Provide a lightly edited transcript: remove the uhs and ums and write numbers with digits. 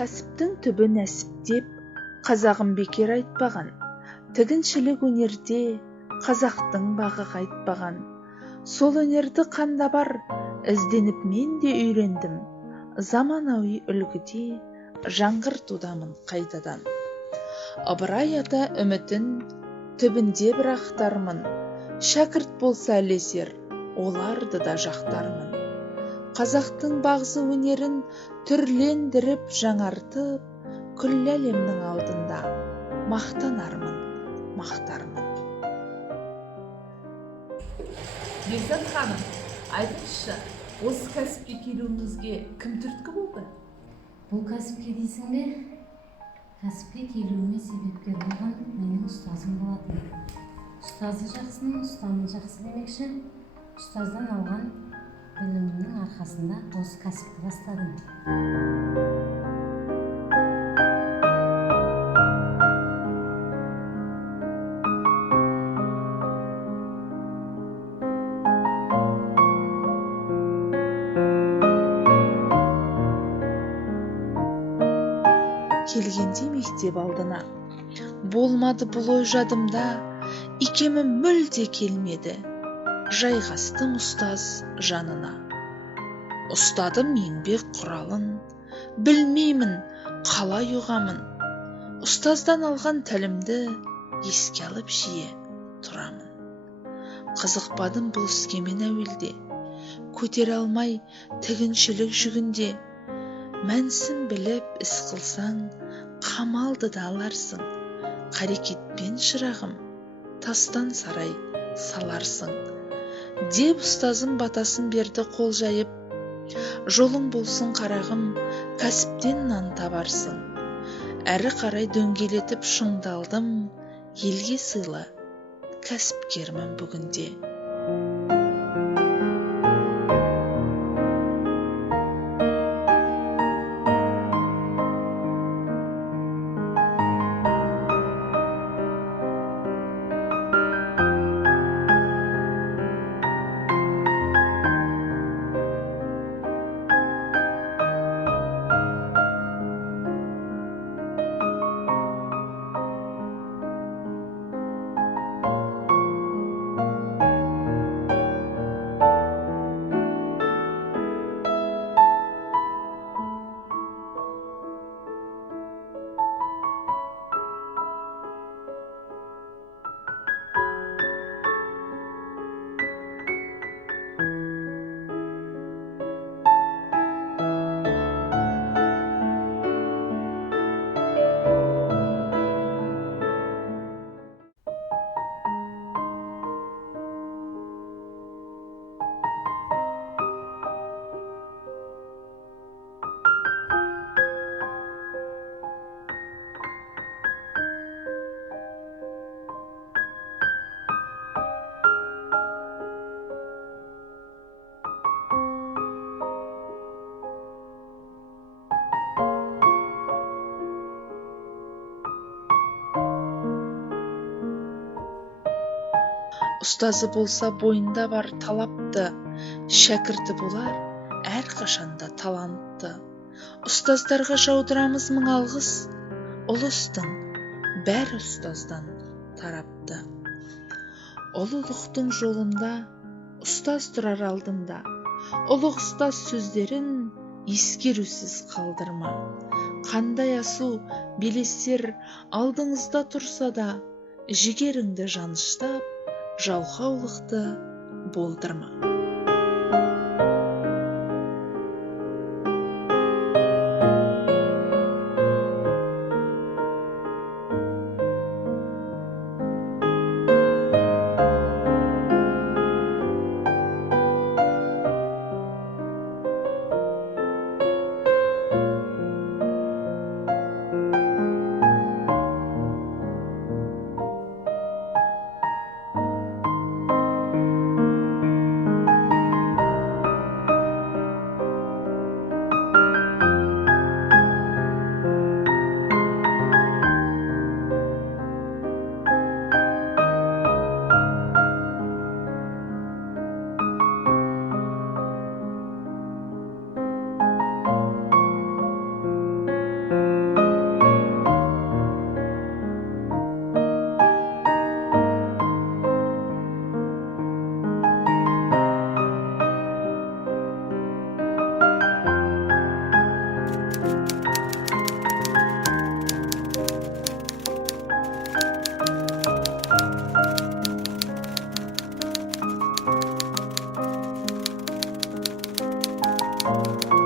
Кәсіптің түбі нәсіп деп қазағым бекер айтпаған. Тігіншілік өнерде қазақтың бағы қайтпаған. Сол өнерді қанда бар, ізденіп мен де үйрендім. Заманауи үлгіде жаңғыртудамын қайтадан. Ыбырай ата үмітін түбінде бір ақтармын. Шәкірт болса ілесер, оларды да жақтармын. Қазақтың бағзы өнерін түрлендіріп жаңартып, күллі әлемнің алдында мақтанармын, мақтармын. Бекзат ханым, айтыңызшы, осы кәсіпке келуіңізге кім түрткі болды? Бұл кәсіпке дейсің бе? Кәсіпке келуіме себепкер болған менің ұстазым болатын. Ұстазы жақсының ұстаны жақсы демекші. Ұстаздан алған білімімнің арқасында осы кәсіпті бастадым. Келгенде мектеп алдына, болмады бұл ой жадымда, икемі мүлде келмеді, жайғастым ұстаз жанына. Ұстадым еңбек құралын, білмеймін қалай ұғамын. Ұстаздан алған тілімді еске алып жиі тұрамын. Қызықпадым бұл іске мен әуелде, көтере алмай тігіншілік жүгінде. Мәнсін біліп іс қылсаң, қамалды да аларсың. Қарекетпен шырағым, тастан сарай саларсың. Деп ұстазым батасын берді қол жайып. Жолың болсын қарағым, кәсіптен нан табарсың. Әрі қарай дөңгелетіп шыңдалдым, елге сыйлы кәсіпкермін бүгінде. Ұстазы болса бойында бар талапты, шәкірті болар әрқашанда талантты. Ұстаздарға жаудырамыз мың алғыс, ұлы істің бәрі ұстаздан тарапты. Ұлылықтың жолында ұстаз тұрар алдында, ұлық ұстаз сөздерін ескерусіз қалдырма. Қандай асу белестер алдыңызда тұрса да, жігеріңді жаныштап, жалқаулықты болдырма. Ой.